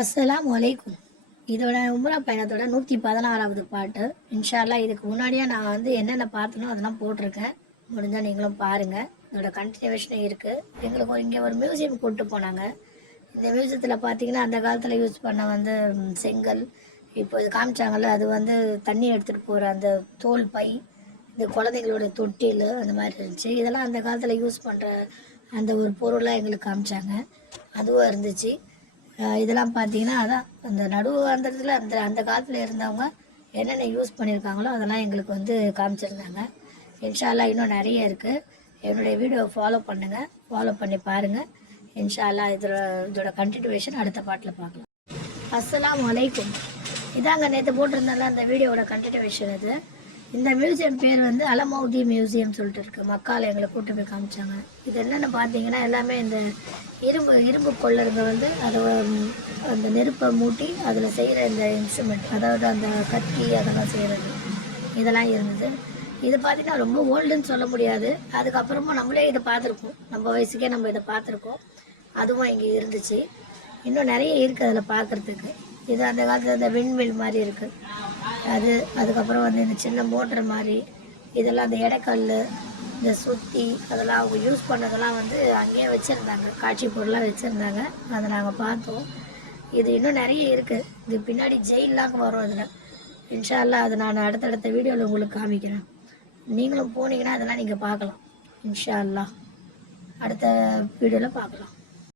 அஸ்ஸலாமு அலைக்கும். இதோட உம்ரா பயணத்தோட 116வது பாட்டு. இன்ஷா அல்லாஹ் இதுக்கு முன்னாடியே நான் வந்து என்னென்ன பார்த்தனோ அதெல்லாம் போட்டிருக்கேன். முடிஞ்சால் நீங்களும் பாருங்கள். இதோட கண்டினியூவேஷனே இருக்குது. எங்களுக்கு இங்கே ஒரு மியூசியம் கூப்பிட்டு போனாங்க. இந்த மியூசியத்தில் பார்த்தீங்கன்னா அந்த காலத்தில் யூஸ் பண்ண வந்து செங்கல், இப்போ இது காமிச்சாங்கல்ல, அது வந்து தண்ணி எடுத்துகிட்டு போகிற அந்த தோல் பை, இந்த குழந்தைங்களோட தொட்டில் அந்த மாதிரி இருந்துச்சு. இதெல்லாம் அந்த காலத்தில் யூஸ் பண்ணுற அந்த ஒரு பொருளாக எங்களுக்கு காமிச்சாங்க. அதுவும் இருந்துச்சு. இதெல்லாம் பார்த்தீங்கன்னா அதான் அந்த நடுவாந்திரத்தில் அந்த அந்த காலத்தில் இருந்தவங்க என்னென்ன யூஸ் பண்ணியிருக்காங்களோ அதெல்லாம் எங்களுக்கு வந்து காமிச்சிருந்தாங்க. இன்ஷா அல்லாஹ் இன்னும் நிறைய இருக்குது. என்னுடைய வீடியோவை ஃபாலோ பண்ணுங்கள், ஃபாலோ பண்ணி பாருங்கள். இன்ஷா அல்லாஹ் இதோட கண்டினியூவேஷன் அடுத்த பாட்டில் பார்க்கலாம். அஸ்ஸலாமு அலைக்கும். இதாங்க நேற்று போட்டிருந்தால அந்த வீடியோவோட கண்டினியூவேஷன் இது. இந்த மியூசியம் பேர் வந்து அலமௌதி மியூசியம் சொல்லிட்டு இருக்குது. மக்கால் எங்களை கூட்டு போய் காமிச்சாங்க. இது என்னென்னு பார்த்தீங்கன்னா எல்லாமே இந்த இரும்பு கொள்ளருங்க வந்து அதை அந்த நெருப்பை மூட்டி அதில் செய்கிற இந்த இன்ஸ்ட்ருமெண்ட், அதாவது அந்த கத்தி அதெல்லாம் செய்கிறது, இதெல்லாம் இருந்தது. இது பார்த்திங்கன்னா ரொம்ப ஓல்டுன்னு சொல்ல முடியாது. அதுக்கப்புறமா நம்மளே இதை பார்த்துருக்கோம், நம்ம வயசுக்கே நம்ம இதை பார்த்துருக்கோம். அதுவும் இங்கே இருந்துச்சு. இன்னும் நிறைய இருக்குது அதில் பார்க்குறதுக்கு. இது அந்த காலத்தில் இந்த விண்மில் மாதிரி இருக்குது அதுக்கப்புறம் வந்து இந்த சின்ன மோட்டர் மாதிரி இதெல்லாம், அந்த எடைக்கல், இந்த சுத்தி, அதெல்லாம் அவங்க யூஸ் பண்ணதெல்லாம் வந்து அங்கேயே வச்சுருந்தாங்க, காட்சி பொருளாக வச்சுருந்தாங்க. அதை நாங்கள் பார்த்தோம். இது இன்னும் நிறைய இருக்குது. இது பின்னாடி ஜெயிலாம் வரும் அதில். இன்ஷா அல்லாஹ் அதை நான் அடுத்தடுத்த வீடியோவில் உங்களுக்கு காமிக்கிறேன். நீங்களும் போனீங்கன்னா அதெல்லாம் நீங்கள் பார்க்கலாம். இன்ஷா அல்லாஹ் அடுத்த வீடியோவில் பார்க்கலாம்.